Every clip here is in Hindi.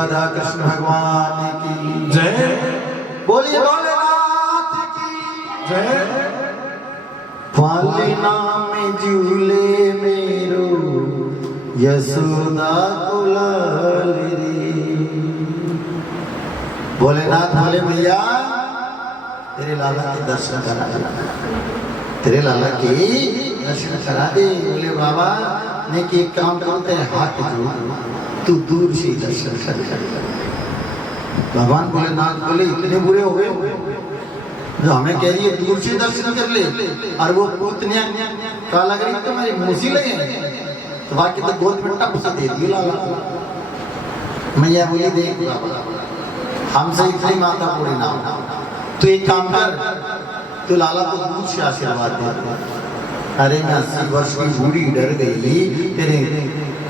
राधा कृष्ण भगवान की जय। बोलिए भोलेनाथ की जय। पालना में झूले मेरो यशोदा कुलाल रे। भोलेनाथ बोले भैया तेरे लाला के दर्शन करा दे, तेरे लाला के दर्शन करा दे। बोले बाबा ने कि एक काम करते हैं, हाथ जोड़ तू दूर से दर्शन कर। भगवान भोलेनाथ बोले इतने बुरे हो गए जो हमें कह रही है दूर से दर्शन कर ले, और वो पूतनिया का लग रही तो मेरी मूसी लगे तो बाकी तो गोद में टप से दे दिए लाला। मैया बोली देख हमसे इतनी माता पूरी ना हो, तू एक काम कर, तू लाला को दूर से आशीर्वाद दे। अरे मैं 80 वर्ष की बूढ़ी डर गई, तेरे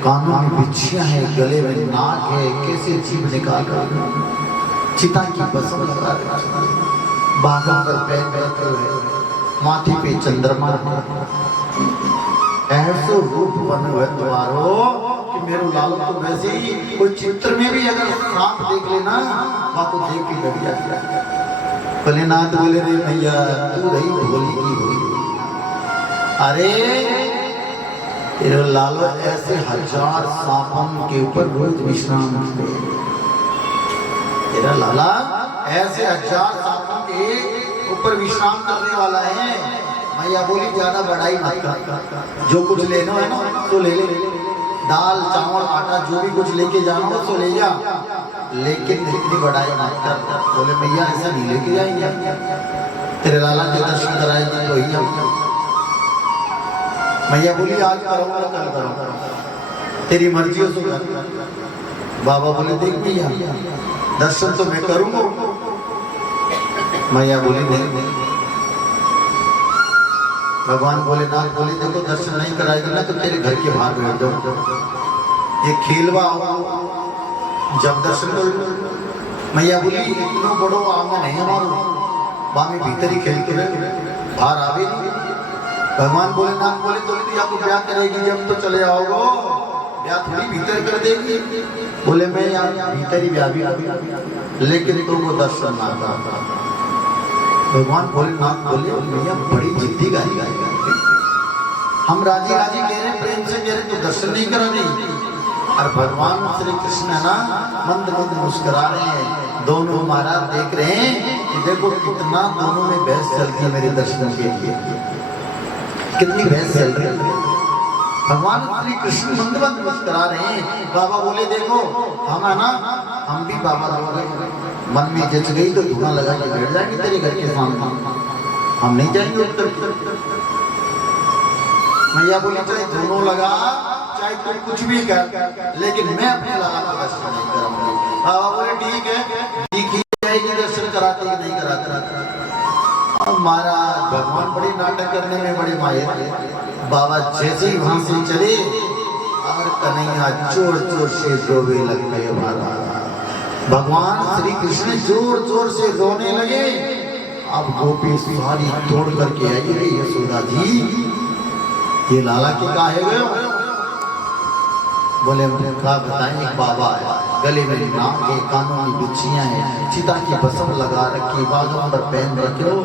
कानों में बिच्छियां है, गले में नाक है, कैसे जीभ निकाल कर चिता की बसम लगा बाघों पर पैर रखे हुए, माथे पे चंद्रमा, ऐसो रूप बने हुए तुम्हारो कि मेरे लालो को वैसे ही कोई चित्र में भी अगर सांप देख लेना वहां तो देख के डर जाएगा। भोलेनाथ बोले रे भैया तू रही भोली की हुई, अरे तेरे लालो ऐसे 1000 सांपों के ऊपर रोज विश्राम करते, तेरा लाला ऐसे 1000 सांपों के ऊपर विश्राम करने वाला है। मैया बोली ज्यादा बढ़ाई मत कर, जो कुछ लेना है ना तो ले ले, दाल चावल आटा जो भी कुछ लेके जाना हो तो ले जा, लेकिन इतनी बढ़ाई मत कर। बोले भैया ऐसा नहीं लेके जाएंगे, तेरे लाला के दर्शन कराएंगे तो ही हम। मैया बोली आज करूँगा कल करूँगा, तेरी मर्जी हो तो। बाबा बोले देख भैया दर्शन तो मैं करूँगा। मैया बोली नहीं। भगवान भोलेनाथ बोले देखो दर्शन नहीं कराएगा ना तो तेरे घर के बाहर बैठ जाओ, ये खेलवा जब दर्शन करो। मैया बोली इतना बड़ो आंगन है हमारा, बामी भीतर ही खेलते रहे, बाहर आवे नहीं। भगवान भोलेनाथ बोले तो आपको ब्याह करेगी जब तो चले आओगे, ब्याह थोड़ी भीतर कर देगी। बोले मैं यहाँ भीतर ही ब्याह भी आवी, लेकिन तुमको दर्शन ना आता। भगवान भोलेनाथ बोले भैया बड़ी जिद्दी गाई, हम राजी राजी कह रहे प्रेम से कह रहे तो दर्शन नहीं करा दी। और भगवान श्री कृष्ण है ना मंद मंद मुस्कुरा रहे हैं, दोनों महाराज देख रहे हैं कि देखो कितना दोनों में बहस चलती है मेरे दर्शन के लिए, कितनी बहस चल रही है। भगवान श्री कृष्ण मंद मंद मुस्कुरा रहे हैं। बाबा बोले देखो हम है ना, हम भी बाबा बोले मन में जच गई तो धुआं लगा के बैठ जाएंगे तेरे घर के सामने, हम नहीं जाएंगे उत्तर। मैया बोली चाहे दोनों लगा चाहे कोई कुछ भी कर, लेकिन मैं अपने लाला का दर्शन नहीं करूंगी। बाबा बोले ठीक है, ठीक ही जाएगी, दर्शन कराते ही नहीं कराते। अब महाराज भगवान बड़ी नाटक करने में बड़े माहिर है। बाबा जैसे ही वहां से चले और कन्हैया जोर जोर से रोवे लग गए। भगवान श्री कृष्ण जोर जोर से रोने लगे। अब गोपी सारी तोड़ करके आई है, यशोदा जी ये लाला के काहे गए? बोले क्या बताएं, बाबा है, गले में नाक है, कानों में बिच्छियां हैं, चिता की बसम लगा रखी, बालों पर पहन रखे हो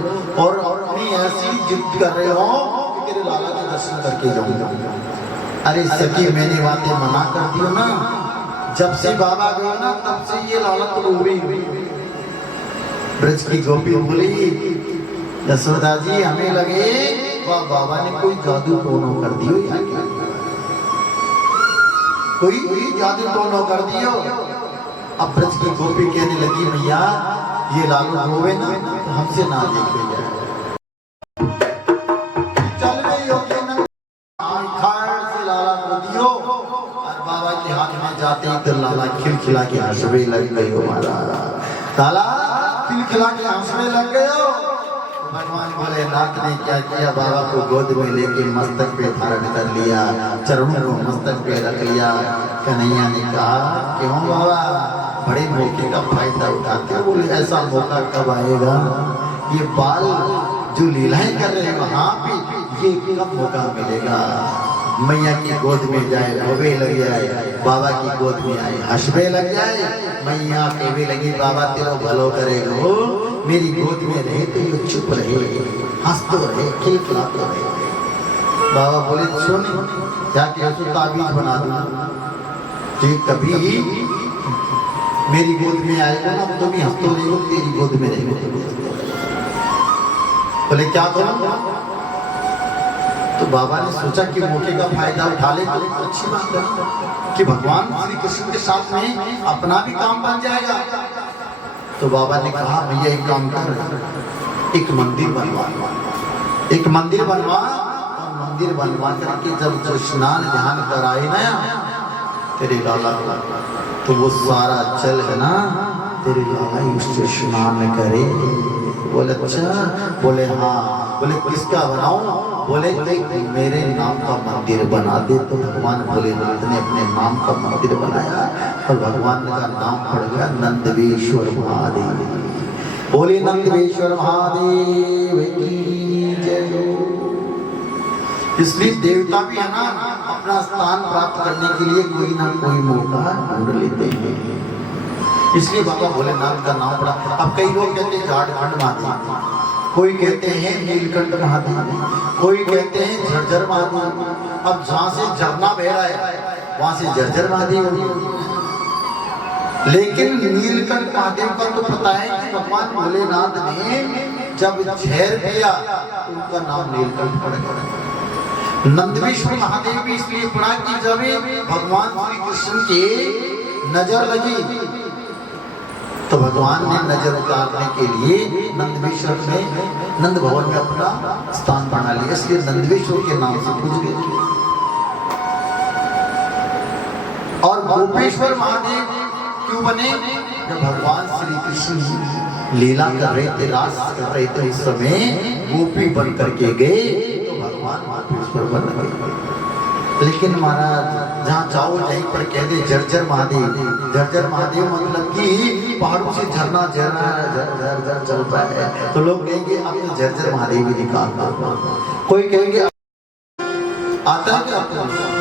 और अपनी ऐसी जिद कर रहे हो कि तेरे लाला के दर्शन करके जाऊंगा। अरे सखी मैंने बातें मना कर दी ना, जब से बाबा गए ना तब से ये लाला तो हुई। ब्रज की गोपी बोली यशोदा जी हमें लगे बाबा ने कोई जादू टोनो कर दियो, कोई जादू टोनो कर दियो। अब ब्रज की गोपी कहने लगी भैया ये लालू होवे ना तो हमसे ना देखे जाए, चल रही होगी ना खाड़ से लाला को दियो। और बाबा के हाथ में जाते ही तो लाला खिलखिला के हंसने लग गई। हमारा लाला खिलखिला के हंसने लग गए हो। भगवान भोलेनाथ ने क्या किया, बाबा को गोद में लेके मस्तक पे धारण कर लिया, चरणों को मस्तक पे रख लिया। कन्हैया ने कहा क्यों बाबा बड़े मौके का फायदा उठाते हो? बोले ऐसा मौका कब आएगा, ये बाल जो लीलाएं कर रहे हैं वहां पे ये कब मौका मिलेगा। मैया की गोद में जाए रोवे लग जाए, बाबा की गोद में आए हंसवे लग जाए, मैया कहवे लगी बाबा तेरो भलो करेगो, मेरी गोद में रहे तो ये चुप रहे, हंसतो रहे, खिलखिलातो रहे। बाबा बोले सुन क्या कहते ताबीज बना दूं, कि कभी मेरी गोद में आएगा ना तुम ही हंसतो रहो, तेरी गोद में रहेगा। बोले क्या करूं? तो बाबा ने सोचा कि मौके का फायदा उठा ले तो अच्छी बात है कि भगवान श्री कृष्ण के साथ में अपना भी काम बन जाएगा। तो बाबा ने कहा भैया एक काम कर, एक मंदिर बनवा, एक मंदिर बनवा, और मंदिर बनवा करके जब जो स्नान ध्यान कराए ना तेरे लाला, तो वो सारा जल है ना तेरे लाला उससे स्नान करे। बोले अच्छा? बोले हाँ। बोले किसका बनाऊं? बोले मेरे नाम का मंदिर बना दे। तो भगवान भोलेनाथ ने अपने नाम का मंदिर बनाया और भगवान का नाम पड़ गया नंदवेश्वर महादेव। बोले नंदवेश्वर महादेव की जय। इसलिए देवता भी है ना अपना स्थान प्राप्त करने के लिए कोई ना कोई मौका ढूंढ लेते हैं। इसलिए बाबा भोलेनाथ का नाम पड़ा। अब कई लोग कहते हैं झारखंड महादेव, कोई कहते हैं नीलकंठ महादेव, कोई कहते हैं झरझर महादेव। अब जहाँ से झरना बह रहा है वहां से झरझर महादेव हो गया। लेकिन नीलकंठ महादेव का तो पता है कि भगवान भोलेनाथ ने जब झेर किया तो उनका नाम नीलकंठ पड़ गया। नंदवेश्वर महादेव भी इसलिए पड़ा कि जब भगवान श्री कृष्ण की नजर लगी तो भगवान ने नजर उतारने के लिए नंदवेश्वर में, नंद भवन में अपना स्थान बना लिया। इसलिए नंदवेश्वर के नाम से पूछ गए। और गोपेश्वर महादेव क्यों बने? जब भगवान श्री कृष्ण लीला कर रहे थे, रास कर रहे थे, इस समय गोपी बन करके गए तो भगवान गोपेश्वर बन गए। लेकिन महाराज जहाँ जाओ यहीं पर कह दे झरझर महादेव। झरझर महादेव मतलब कि पहाड़ों से झरना झरना झरझर चलता है, तो लोग कहेंगे अब तो झरझर महादेव ही निकालता। कोई कहेंगे आता है क्या आपको?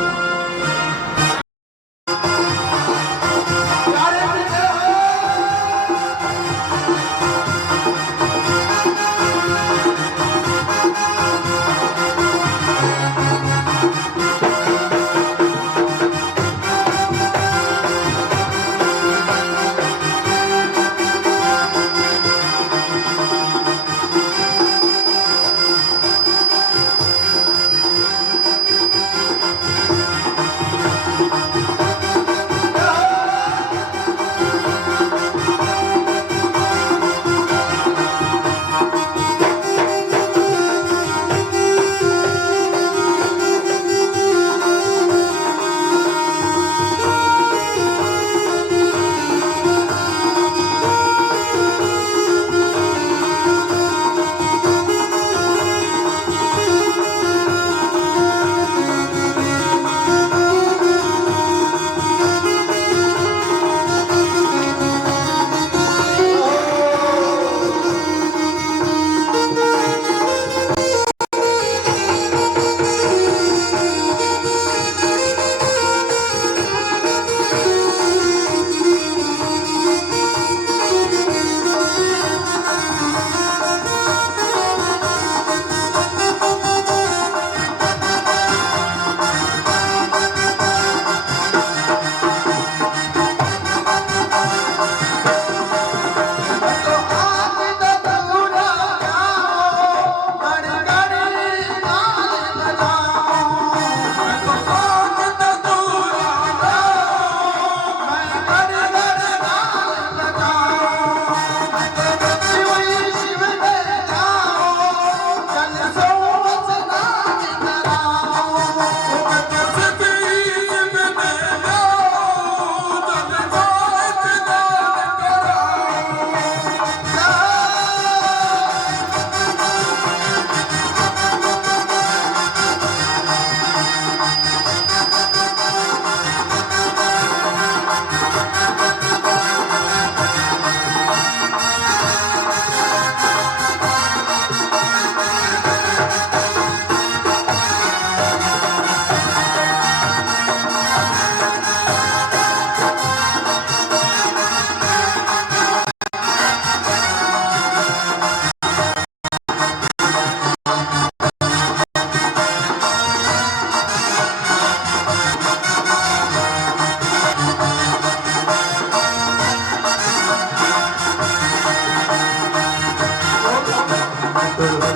तो